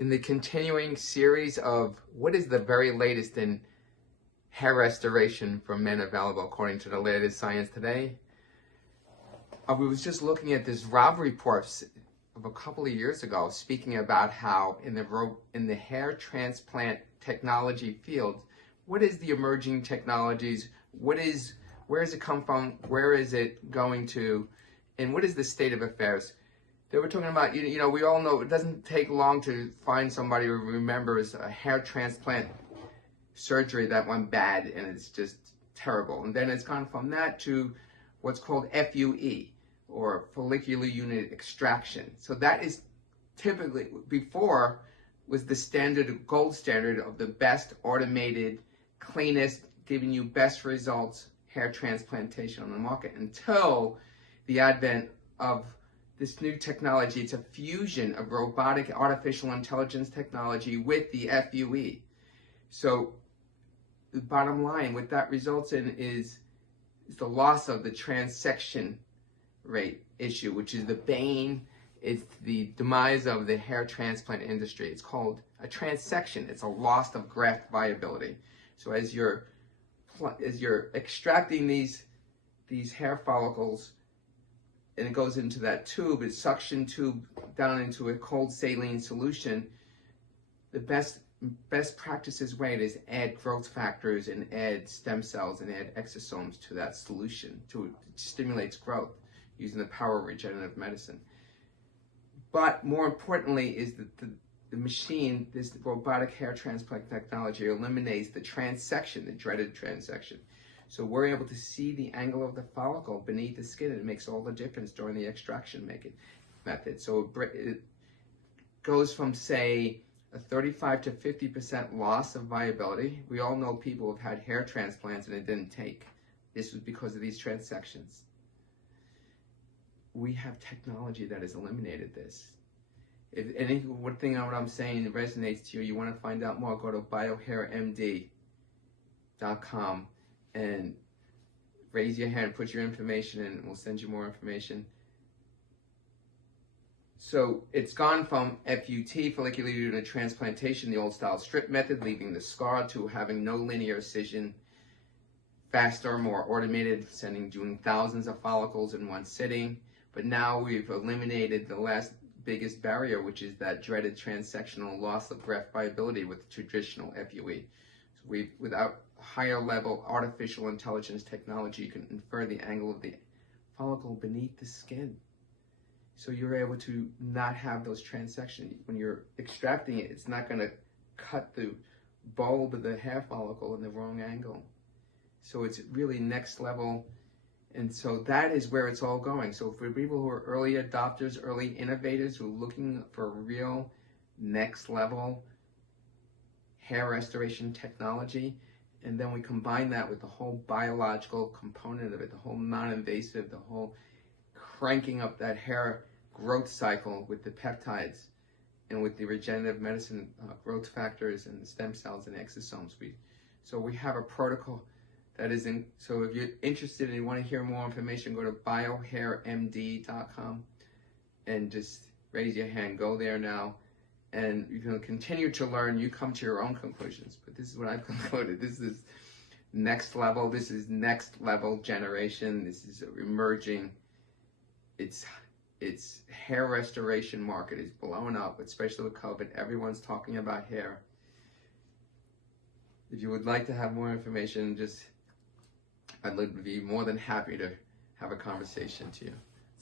in the continuing series of what is the very latest in hair restoration for men available according to the latest science today. We was just looking at this Rob reports of a couple of years ago, speaking about how in the hair transplant technology field, what is the emerging technologies? Where does it come from? Where is it going to? And what is the state of affairs? They were talking about, we all know it doesn't take long to find somebody who remembers a hair transplant surgery that went bad and it's just terrible. And then it's gone from that to what's called FUE, or follicular unit extraction. So that is typically, before, was the gold standard of the best automated, cleanest, giving you best results hair transplantation on the market, until the advent of this new technology. It's a fusion of robotic artificial intelligence technology with the FUE. So the bottom line, what that results in is the loss of the transection rate issue, which is the bane. It's the demise of the hair transplant industry. It's called a transection. It's a loss of graft viability. So as you're extracting these hair follicles, and it goes into that tube, it's suction tube down into a cold saline solution, the best practices way is add growth factors and add stem cells and add exosomes to that solution to stimulate growth using the power of regenerative medicine. But more importantly is that the machine, this robotic hair transplant technology, eliminates the transection, the dreaded transection. So we're able to see the angle of the follicle beneath the skin, and it makes all the difference during the extraction method. So it goes from, say, a 35 to 50% loss of viability. We all know people who have had hair transplants and it didn't take. This was because of these transections. We have technology that has eliminated this. If one thing what I'm saying resonates to you, you want to find out more, go to biohairmd.com and raise your hand, put your information in, and we'll send you more information. So it's gone from FUT, follicular unit transplantation, the old style strip method, leaving the scar, to having no linear incision, faster, more automated, doing thousands of follicles in one sitting. But now we've eliminated the last biggest barrier, which is that dreaded transsectional loss of graft viability with traditional FUE. So without higher level artificial intelligence technology, you can infer the angle of the follicle beneath the skin. So you're able to not have those transections. When you're extracting it, it's not going to cut the bulb of the hair follicle in the wrong angle. So it's really next level. And so that is where it's all going. So for people who are early adopters, early innovators, who are looking for real next level hair restoration technology, and then we combine that with the whole biological component of it, the whole non-invasive, the whole cranking up that hair growth cycle with the peptides and with the regenerative medicine growth factors and the stem cells and exosomes. So we have a protocol that is in. So if you're interested and you want to hear more information, go to biohairmd.com and just raise your hand. Go there now, and you can continue to learn. You come to your own conclusions. But this is what I've concluded. This is next level. This is next level generation. This is emerging. It's hair restoration market is blowing up, especially with COVID. Everyone's talking about hair. If you would like to have more information, I'd be more than happy to have a conversation to you.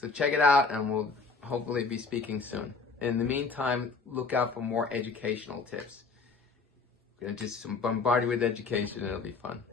So check it out, and we'll hopefully be speaking soon. In the meantime, look out for more educational tips. I'm going to just bombard you with education, and it'll be fun.